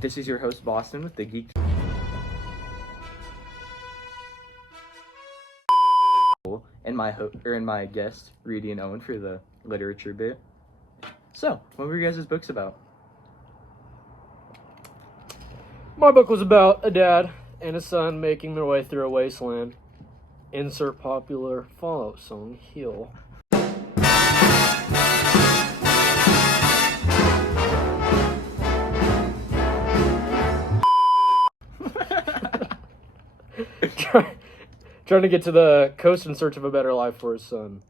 This is your host, Boston, with the Geeked. And my guest, Reedy and Owen, for the literature bit. So, what were your guys' books about? My book was about a dad and a son making their way through a wasteland. Insert popular Fallout song, Heal. Trying to get to the coast in search of a better life for his son.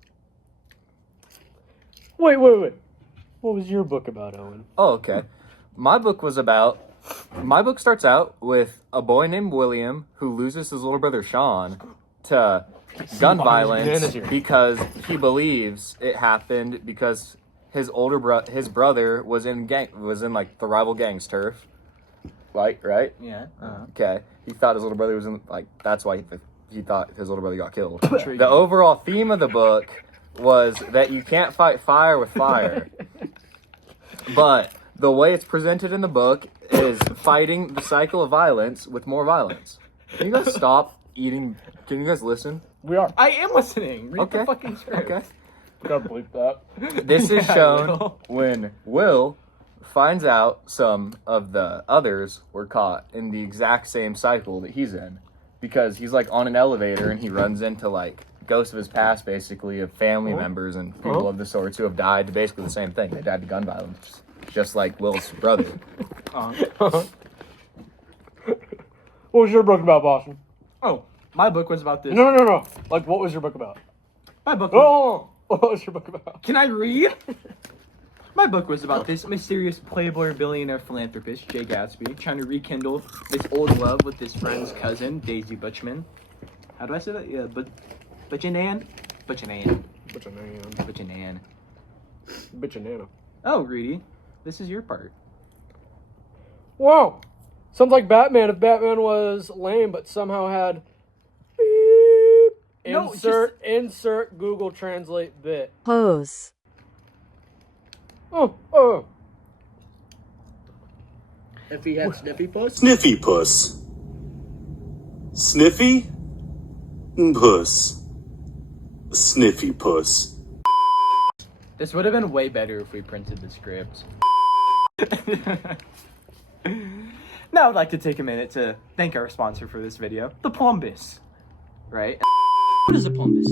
Wait. What was your book about, Owen? Oh, okay. My book starts out with a boy named William who loses his little brother Sean to gun violence because he believes it happened because his brother was in like the rival gang's turf. Right? Yeah. Okay. He thought his little brother was in, like, that's why he thought his little brother got killed. The overall theme of the book was that you can't fight fire with fire. But the way it's presented in the book is fighting the cycle of violence with more violence. Can you guys stop eating? Can you guys listen? We are. I am listening. Read the fucking script. Okay. Gotta believe that. This is shown when Will finds out some of the others were caught in the exact same cycle that he's in. Because he's like on an elevator and he runs into like ghosts of his past, basically, of family members and people of the sorts who have died to basically the same thing. They died to gun violence, just like Will's brother. What was your book about, Boston? Oh, my book was about this. No. Like, what was your book about? My book was... What was your book about? Can I read? My book was about this mysterious playboy billionaire philanthropist, Jay Gatsby, trying to rekindle this old love with his friend's cousin, Daisy Butchman. How do I say that? Yeah, Butchanan. Oh, Reedy, this is your part. Whoa! Sounds like Batman if Batman was lame but somehow had insert Google Translate bit. Pose. Oh. If he had Sniffy Puss? Sniffy Puss. Sniffy Puss. Sniffy Puss. This would have been way better if we printed the script. Now I'd like to take a minute to thank our sponsor for this video, the Plumbus. Right? What is a plumbus?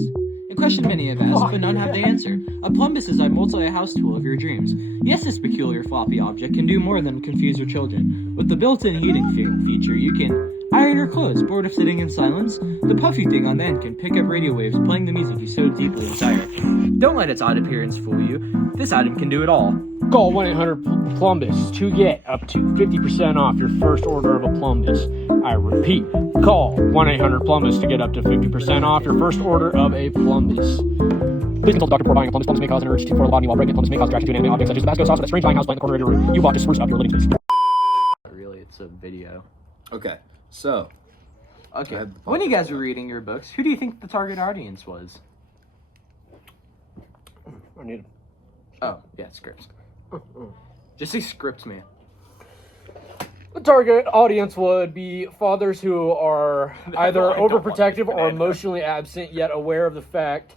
A question many have asked, but none have the answer. A plumbus is a multi-house tool of your dreams. Yes, this peculiar floppy object can do more than confuse your children. With the built-in heating feature, you can iron your clothes, bored of sitting in silence. The puffy thing on the end can pick up radio waves playing the music you so deeply desire. Don't let its odd appearance fool you. This item can do it all. Call 1-800-PLUMBUS to get up to 50% off your first order of a Plumbus. I repeat, call 1-800-PLUMBUS to get up to 50% off your first order of a Plumbus. Please consult the doctor before buying a Plumbus. Plumbus may cause an urge to for the body while pregnant. Plumbus may cause attraction to inanimate objects such as Tabasco sauce with a strange lying house plant in the corner of your room. You bought to spruce up your living space. Really, it's a video. Okay, so. Okay, when you guys were reading your books, who do you think the target audience was? I need Oh, yeah, scripts. Just say scripts, man. The target audience would be fathers who are either overprotective or emotionally absent, yet aware of the fact.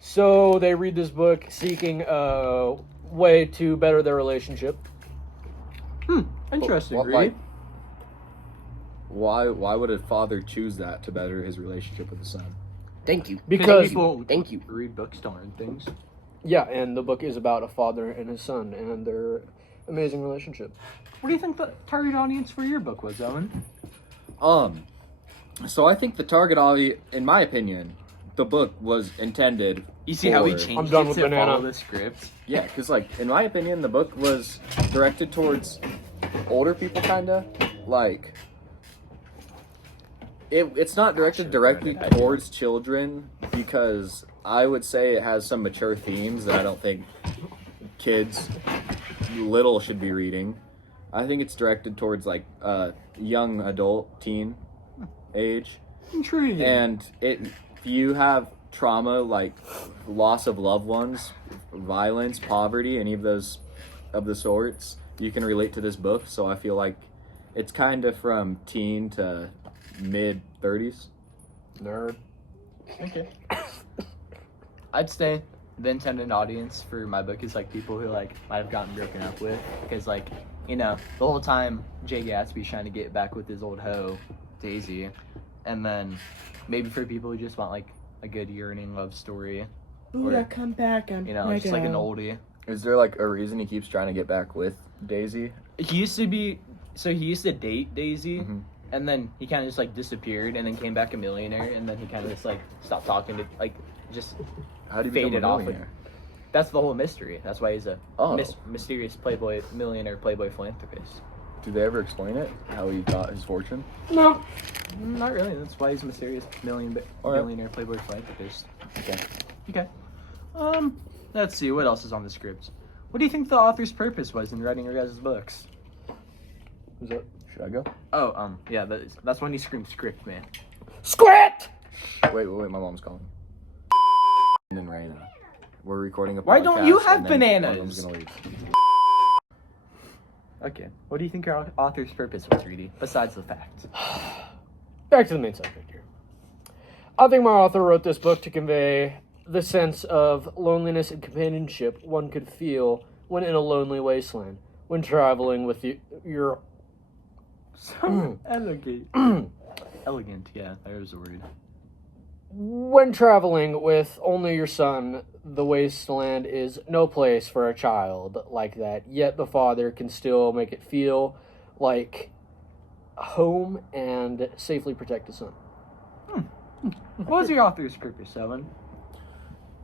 So they read this book seeking a way to better their relationship. Interesting, Like, why would a father choose that to better his relationship with his son? Thank you. Because people read books to learn things. Yeah, and the book is about a father and his son and their amazing relationship. What do you think the target audience for your book was, Owen? So I think the target audience, in my opinion, the book was intended. You see how we changed I'm done it with to banana. follow the script? Yeah, because like in my opinion, the book was directed towards older people, kinda. Like it's not directed directly towards children because I would say it has some mature themes that I don't think kids little should be reading. I think it's directed towards like young adult teen age. Intriguing. And if you have trauma like loss of loved ones, violence, poverty, any of those of the sorts, you can relate to this book. So I feel like It's kind of from teen to mid-30s. Nerd. Okay. I'd say the intended audience for my book is like people who like might have gotten broken up with, because like, you know, the whole time Jay Gatsby's trying to get back with his old hoe, Daisy, and then maybe for people who just want like a good yearning love story. Buddha, come back. I'm You know, just like an oldie. Is there like a reason he keeps trying to get back with Daisy? He used to date Daisy, Mhm. and then he kind of just like disappeared, and then came back a millionaire, and then he kind of just like stopped talking to like just How do you become faded a off. millionaire? That's the whole mystery. That's why he's a Oh. mysterious playboy philanthropist. Do they ever explain it? How he got his fortune? No. Not really. That's why he's a mysterious Alright. billionaire playboy philanthropist. Okay. Okay. Let's see what else is on the script. What do you think the author's purpose was in writing your guys' books? Is that? Should I go? Oh, yeah, that's when he screamed script, man. Script! Wait, my mom's calling. And Raina. We're recording a podcast. Why don't you have and then bananas? one of them's gonna leave. Okay. What do you think your author's purpose was, Reedy? Besides the fact. Back to the main subject here. I think my author wrote this book to convey the sense of loneliness and companionship one could feel when in a lonely wasteland, when traveling with your... So elegant. Elegant, yeah, there's a word. When traveling with only your son, the wasteland is no place for a child like that, yet the father can still make it feel like home and safely protect his son. What was your author's purpose, Owen?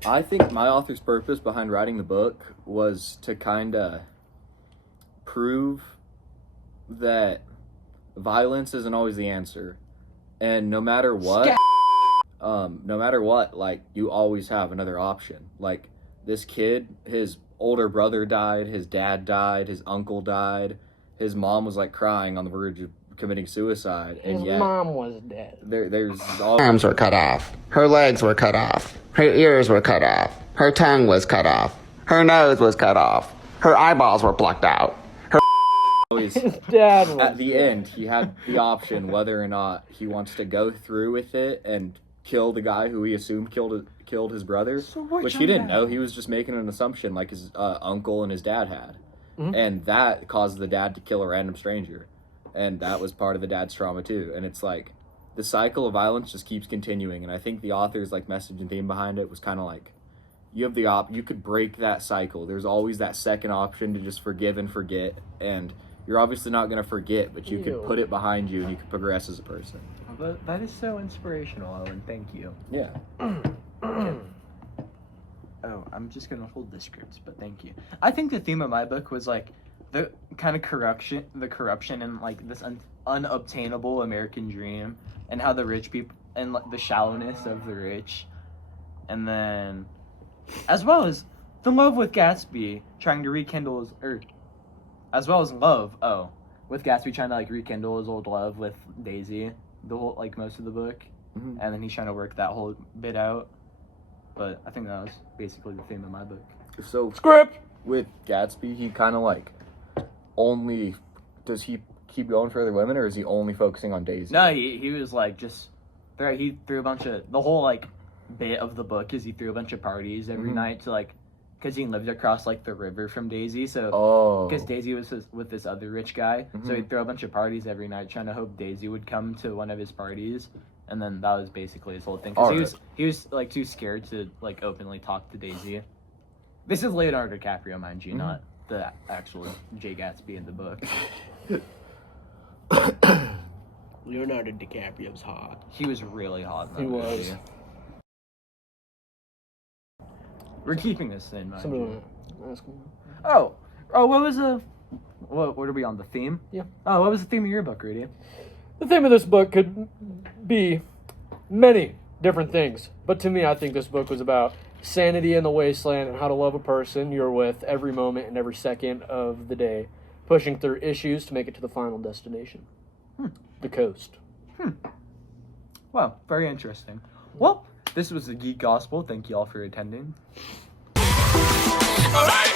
I think my author's purpose behind writing the book was to kind of prove that violence isn't always the answer, and no matter what, like, you always have another option. Like, this kid, his older brother died, his dad died, his uncle died, his mom was like crying on the verge of committing suicide, and His yet mom was dead. there's all Arms were cut off. Her legs were cut off. Her ears were cut off. Her tongue was cut off. Her nose was cut off. Her eyeballs were plucked out. always Dad was at the end he had the option whether or not he wants to go through with it and kill the guy who he assumed killed his brother, which he didn't know. He was just making an assumption like his uncle and his dad had. And that caused the dad to kill a random stranger, and that was part of the dad's trauma too. And it's like the cycle of violence just keeps continuing, and I think the author's like message and theme behind it was kind of like, you have you could break that cycle. There's always that second option to just forgive and forget, and you're obviously not going to forget, but you could put it behind you and you could progress as a person. That is so inspirational, Owen. Thank you. Yeah. Oh, I'm just gonna hold the script, but thank you. I think the theme of my book was like the kind of corruption and like this unobtainable American dream, and how the rich people and like the shallowness of the rich, and then as well as the love with Gatsby trying to rekindle as well as love. Oh, with Gatsby trying to like rekindle his old love with Daisy, the whole like most of the book, and then he's trying to work that whole bit out. But I think that was basically the theme of my book. So script. With Gatsby, he kind of like does he keep going for other women, or is he only focusing on Daisy? No, he was like he threw a bunch of, the whole like bit of the book is he threw a bunch of parties every night to like, because he lived across like the river from Daisy, so because Daisy was with this other rich guy, so he'd throw a bunch of parties every night trying to hope Daisy would come to one of his parties. And then that was basically his whole thing. Because he was like too scared to like openly talk to Daisy. This is Leonardo DiCaprio, mind you, not the actual Jay Gatsby in the book. Leonardo DiCaprio's hot. He was really hot in that He movie. was. We're keeping this in, mind Somebody you. wanna ask me? Oh, what was what are we on, the theme? Yeah. Oh, what was the theme of your book, Rudy? The theme of this book could be many different things, but to me, I think this book was about sanity in the wasteland and how to love a person you're with every moment and every second of the day, pushing through issues to make it to the final destination, the coast. Wow, very interesting. Well, this was the Geek Gospel. Thank you all for attending. Alright,